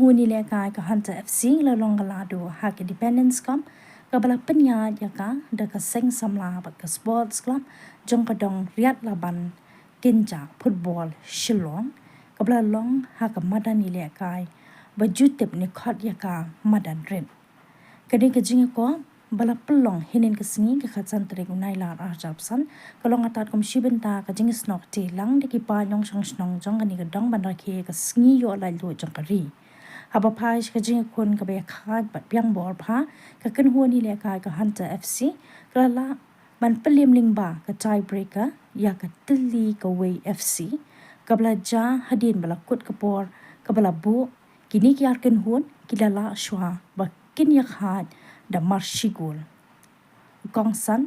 huni le kai ka Hunter FC la long Lahduh hak Independence Cup ka bala penyat yaka da ka seng samla ba ka sports club jong ka dong Riat Laban Kynjat phutbol Shillong ka bala long hak madan ni le kai ba jutep ni khot yaka madan rin kading ka jing ko bala pelong hinin ke sengi ke khatsan trik unai la arjapsan kalong atat kom shibenta ka jing snok ti lang de ki pa nyong sang snong jong ani ka dong bandar ke ka sengi yo la lu jong ka ri haba phai ka jing kun ka be khat bat piang bor pha ka kan hu ni le ka Hunter FC kala ban pelim ling ba ka tie breaker ya ka tilli ka way FC ka bla ja hadin bala kut ka por ka bala bu kini ki ar kan hun kilala shwa ba kin ya khat da marshigul kong san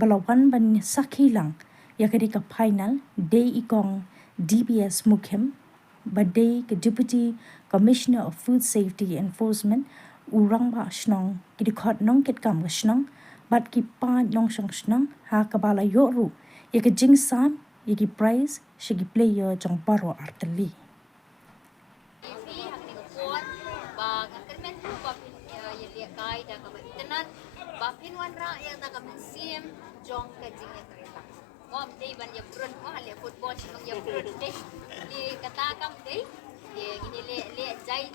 balawan ban sakhilang yakari ka final day ikong DBS mukhem badai ke deputy commissioner of food safety enforcement urang ba snong ki khot nong ket kam ga snong bat ki pa nong sang snong ha ka bala yoru yek jing sam yek prize shigi player jong baro artali Bapin wan ra yang tak kami sim jong ke jingnya terita. Kom day ban ya brun ko hale football sino ya brun day. Di kata kam day ye ini le jai.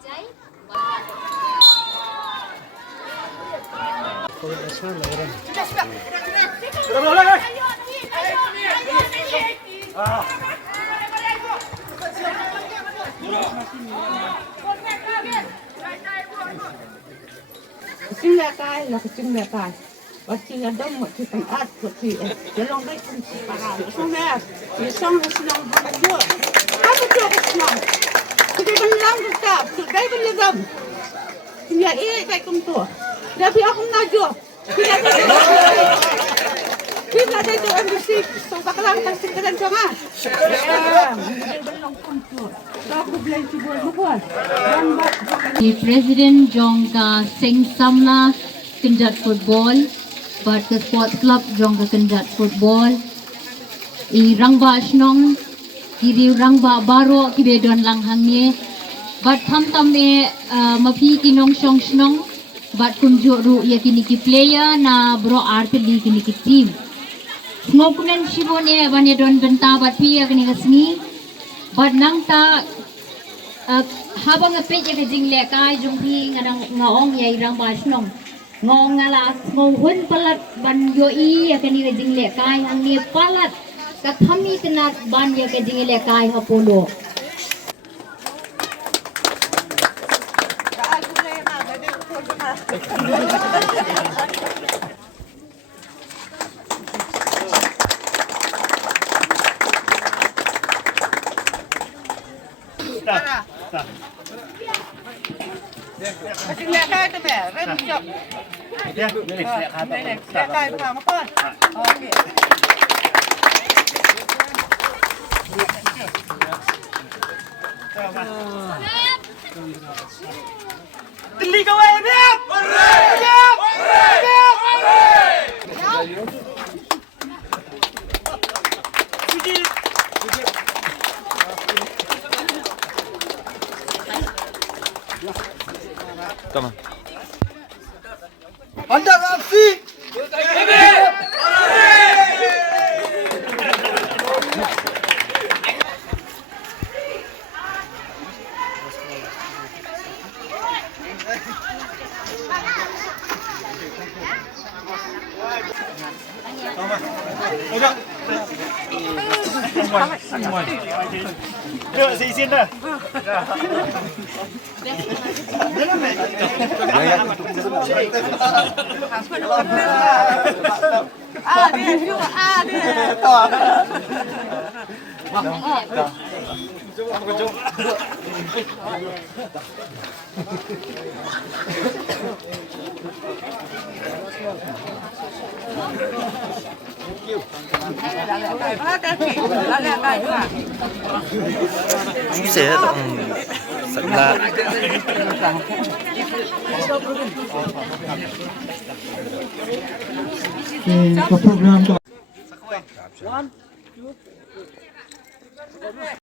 Kecil lekai, lah kecil lekai. Pasti ada mak kita at kecil. Jalan baik pun parah. Semua, semua senang belajar. Apa tu senang? Kita belang kita, kita belang. Dia kayak kamu. Tapi aku ngajo. Kita ada tu embassy. So bakalan kasi kita jangan. The President Jongka Sing Samla Kynjat Football, but the Sports Club Jongka Kynjat Football. I rangba snong, kiri rangba baro kibedon lang hangye, but tam e mapi kinong song snong, but kunjo ru ya kini ki player na bro arteli kini ki team. Ngokunen shibone banye don benta but pi ya kini kasni, but nang ta habang apit ya kajing lekai jumpi ngadang ngaong ya irang basnong ngong ngala ngohun palat ban yoi ya kani kajing lekai ang ni palat kathami tenat ban ya kajing lekai hapolo Kecil lekai tu mer, rem job. Ya, lekai tu apa kon? Okey. Teli kawan dia. Come on. Under our feet. Được, xin đây. Sẽ sẵn là program